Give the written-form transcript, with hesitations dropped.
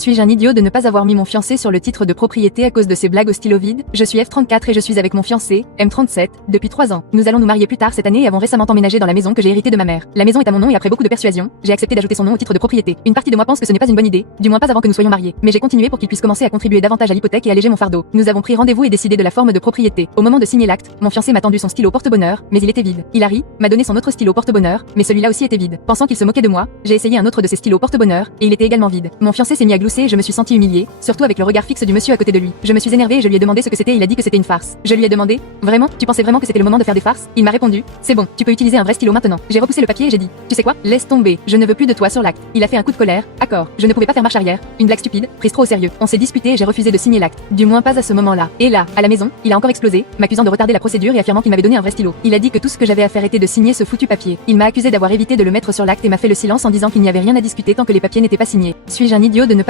Suis-je un idiot de ne pas avoir mis mon fiancé sur le titre de propriété à cause de ces blagues au stylo vide? Je suis F34 et je suis avec mon fiancé, M37, depuis 3 ans. Nous allons nous marier plus tard cette année et avons récemment emménagé dans la maison que j'ai héritée de ma mère. La maison est à mon nom et après beaucoup de persuasion, j'ai accepté d'ajouter son nom au titre de propriété. Une partie de moi pense que ce n'est pas une bonne idée, du moins pas avant que nous soyons mariés. Mais j'ai continué pour qu'il puisse commencer à contribuer davantage à l'hypothèque et alléger mon fardeau. Nous avons pris rendez-vous et décidé de la forme de propriété. Au moment de signer l'acte, mon fiancé m'a tendu son stylo porte-bonheur, mais il était vide. Hilary m'a donné son autre stylo porte-bonheur, mais celui-là aussi était vide. Pensant qu'il se moquait de moi, j'ai essayé un autre de ses stylos porte-bonheur, et il était également vide. Mon fiancé s'est mis à glousser et je me suis sentie humiliée, surtout avec le regard fixe du monsieur à côté de lui. Je me suis énervée et je lui ai demandé ce que c'était et il a dit que c'était une farce. Je lui ai demandé, vraiment, tu pensais vraiment que c'était le moment de faire des farces? Il m'a répondu, c'est bon, tu peux utiliser un vrai stylo maintenant. J'ai repoussé le papier et j'ai dit, tu sais quoi? Laisse tomber, je ne veux plus de toi sur l'acte. Il a fait un coup de colère, accord. Je ne pouvais pas faire marche arrière, une blague stupide, prise trop au sérieux. On s'est disputé et j'ai refusé de signer l'acte. Du moins pas à ce moment-là. Et là, à la maison, il a encore explosé, m'accusant de retarder la procédure et affirmant qu'il m'avait donné un vrai stylo. Il a dit que tout ce que j'avais à faire était de signer ce foutu papier. Il m'a accusé d'avoir évité de le mettre sur l'acte et m'a fait le silence en disant qu'il n'y avait rien à discuter tant que les papiers n'étaient pas signés. Suis-je un idiot de ne pas